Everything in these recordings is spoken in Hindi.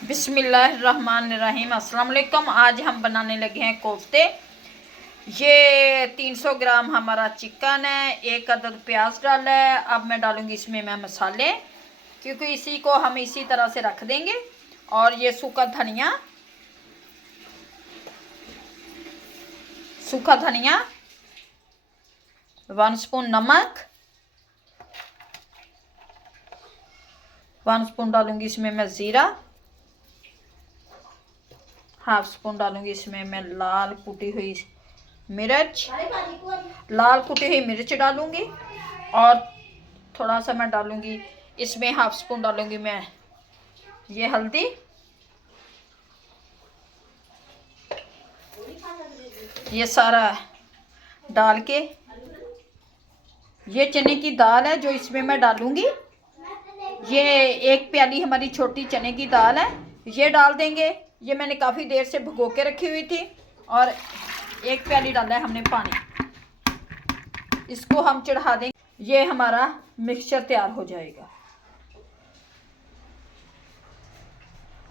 बिस्मिल्लाहिर्रहमानिर्रहीम। अस्सलाम वालेकुम। आज हम बनाने लगे हैं कोफ्ते। ये 300 ग्राम हमारा चिकन है, एक अदद प्याज डाला है। अब मैं डालूंगी इसमें मैं मसाले, क्योंकि इसी को हम इसी तरह से रख देंगे। और ये सूखा धनिया, 1 स्पून नमक, 1 स्पून डालूंगी इसमें मैं ज़ीरा, 1/2 स्पून डालूंगी इसमें मैं लाल कुटी हुई मिर्च, डालूंगी। और थोड़ा सा मैं डालूंगी इसमें 1/2 स्पून डालूंगी मैं ये हल्दी। ये सारा डाल के ये चने की दाल है जो इसमें मैं डालूंगी। ये 1 प्याली हमारी छोटी चने की दाल है, ये डाल देंगे। ये मैंने काफ़ी देर से भिगो के रखी हुई थी। और 1 प्याली डाला है हमने पानी। इसको हम चढ़ा देंगे। ये हमारा मिक्सचर तैयार हो जाएगा।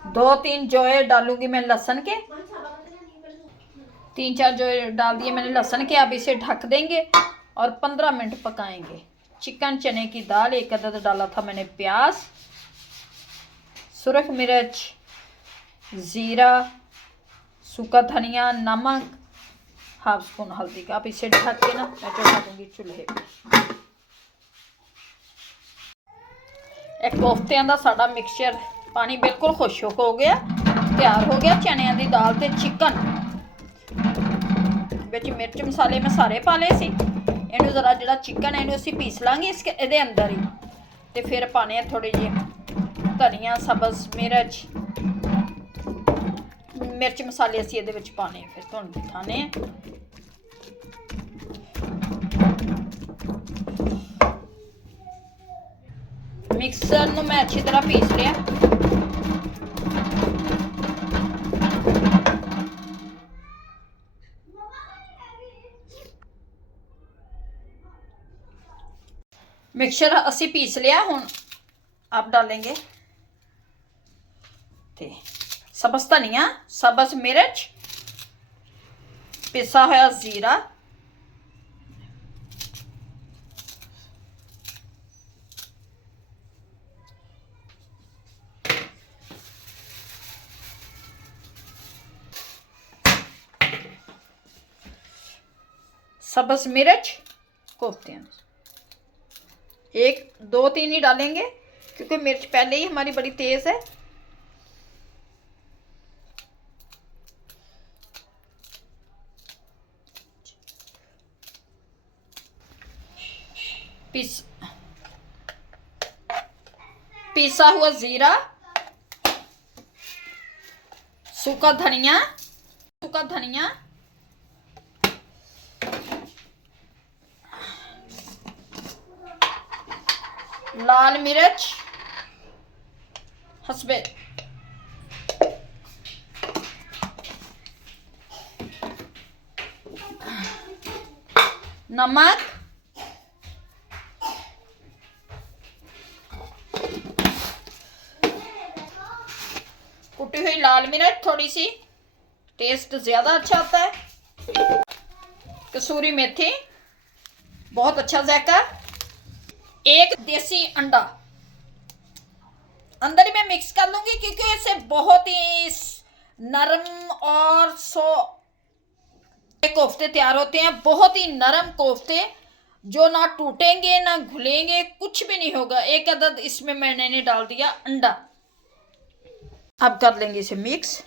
2-3 जोए डालूंगी मैं लहसुन के, 3-4 जोए डाल दिए मैंने लहसुन के। अब इसे ढक देंगे और 15 मिनट पकाएंगे। चिकन, चने की दाल, 1 अदद डाला था मैंने प्याज, सुरख मिर्च, ज़ीरा, सूखा धनिया, नमक, 1/2 स्पून हल्दी का। अब इसे ढक के ना मैं चढ़ा दूंगी चूल्हे पे। एक कोफ्तियां दा साड़ा मिक्सचर पानी बिल्कुल खुशक हो गया, तैयार हो गया। चने की दाल ते चिकन विच मिर्च मसाले मैं सारे पा लए सी। इनू जरा जिहड़ा चिकन है इनू असीं पीस लांगे इहदे अंदर ही। ते फिर पाने थोड़े जे धनिया, सब्ज़ मिर्च मसाले असीं इहदे विच पाने। फिर तुहानूं दिखाने मिक्सर नूं मैं अच्छी तरह पीस लिया। मिक्सचर असी पीस लिया। हुण अब डालेंगे ते सब्ज़ धनिया, सब्ज़ मिर्च, पिसा हुआ ज़ीरा, सब्ज़ मिर्च कोफ्तियां 1-2-3 ही डालेंगे, क्योंकि मिर्च पहले ही हमारी बड़ी तेज़ है। पिसा हुआ ज़ीरा, सूखा धनिया, लाल मिर्च हसबे, नमक, कुटी हुई लाल मिर्च थोड़ी सी, टेस्ट ज़्यादा अच्छा आता है। कसूरी मेथी, बहुत अच्छा जायका। 1 देसी अंडा अंदर ही मैं मिक्स कर लूंगी, क्योंकि इसे बहुत ही नरम और कोफ्ते तैयार होते हैं। बहुत ही नरम कोफ्ते जो ना टूटेंगे ना घुलेंगे, कुछ भी नहीं होगा। 1 अदद इसमें मैंने डाल दिया अंडा। अब कर लेंगे इसे मिक्स।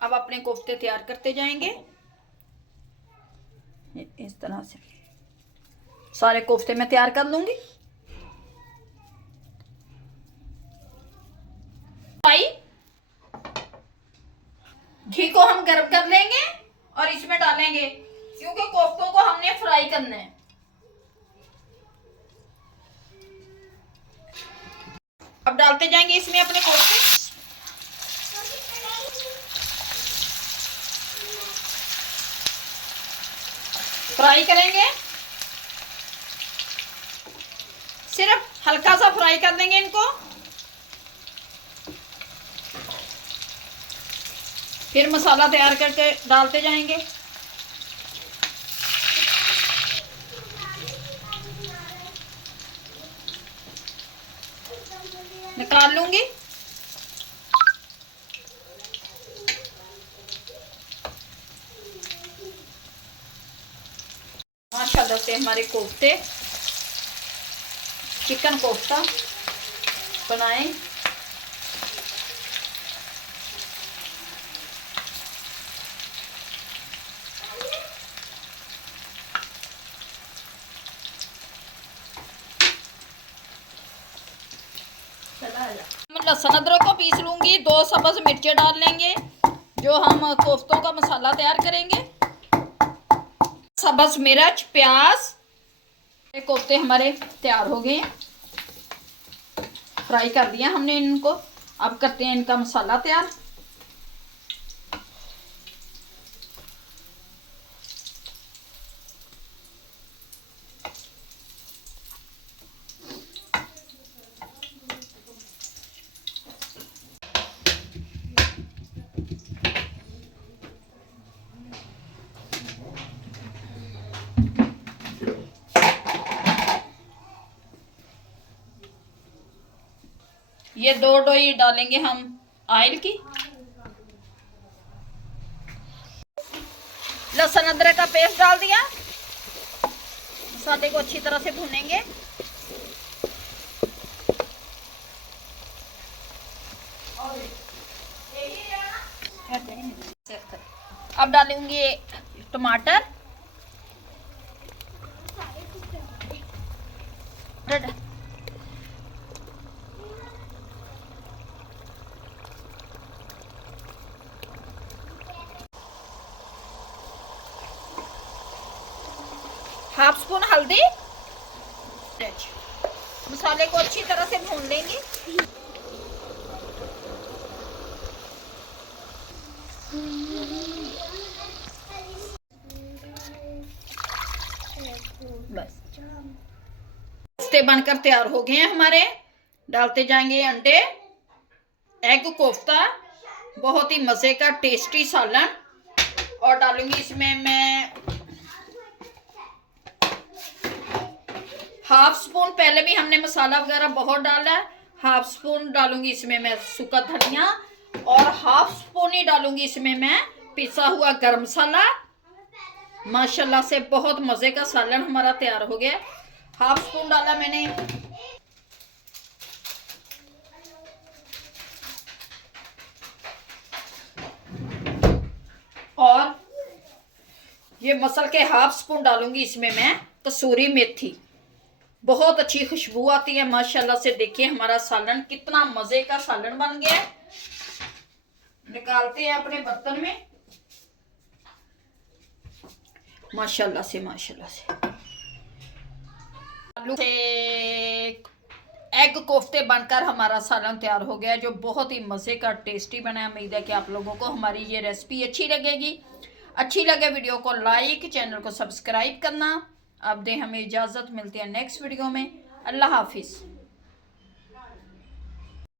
अब अपने कोफ्ते तैयार करते जाएंगे इस तरह से। सारे कोफ्ते मैं तैयार कर लूंगी। घी को हम गर्म कर लेंगे और इसमें डालेंगे, क्योंकि कोफ्तों को हमने फ्राई करना है। अब डालते जाएंगे इसमें अपने कोफ्ते। फ्राई करेंगे, सिर्फ हल्का सा फ्राई कर देंगे इनको। फिर मसाला तैयार करके डालते जाएंगे। निकाल लूंगी। माशाल्लाह से हमारे कोफ्ते, चिकन कोफ्ता बनाए। लहसुन अदरक को पीस लूंगी। 2 सब्ज मिर्चें डाल लेंगे जो हम कोफ्तों का मसाला तैयार करेंगे। सब्ज मिर्च, प्याज। कोफ्ते हमारे तैयार हो गए हैं, फ्राई कर दिया हमने इनको। अब करते हैं इनका मसाला तैयार। ये 2 डोई डालेंगे हम ऑयल की। लहसुन अदरक का पेस्ट डाल दिया। मसाले को अच्छी तरह से भूनेंगे। अब डालेंगे टमाटर। हाफ स्पून हल्दी। मसाले को अच्छी तरह से भून लेंगे। बस कोफ्ते बनकर तैयार हो गए हैं हमारे। डालते जाएंगे अंडे, एग कोफ्ता, बहुत ही मजे का टेस्टी सालन। और डालूंगी इसमें मैं हाफ स्पून, पहले भी हमने मसाला वगैरह बहुत डाला है। हाफ स्पून डालूंगी इसमें मैं सूखा धनिया, और हाफ स्पून ही डालूंगी इसमें मैं पिसा हुआ गरम मसाला। माशाल्लाह से बहुत मजे का सालन हमारा तैयार हो गया। हाफ स्पून डाला मैंने। और ये मसल के हाफ स्पून डालूंगी इसमें मैं कसूरी मेथी। बहुत अच्छी खुशबू आती है माशाल्लाह से। देखिए हमारा सालन कितना मजे का सालन बन गया है। निकालते हैं अपने बर्तन में। माशाल्लाह से माशाल्लाह से आलू से एग कोफ्ते बनकर हमारा सालन तैयार हो गया, जो बहुत ही मजे का टेस्टी बना है। उम्मीद है कि आप लोगों को हमारी ये रेसिपी अच्छी लगेगी। अच्छी लगे वीडियो को लाइक, चैनल को सब्सक्राइब करना। अब दें हमें इजाज़त, मिलते हैं नेक्स्ट वीडियो में। अल्लाह हाफिज़।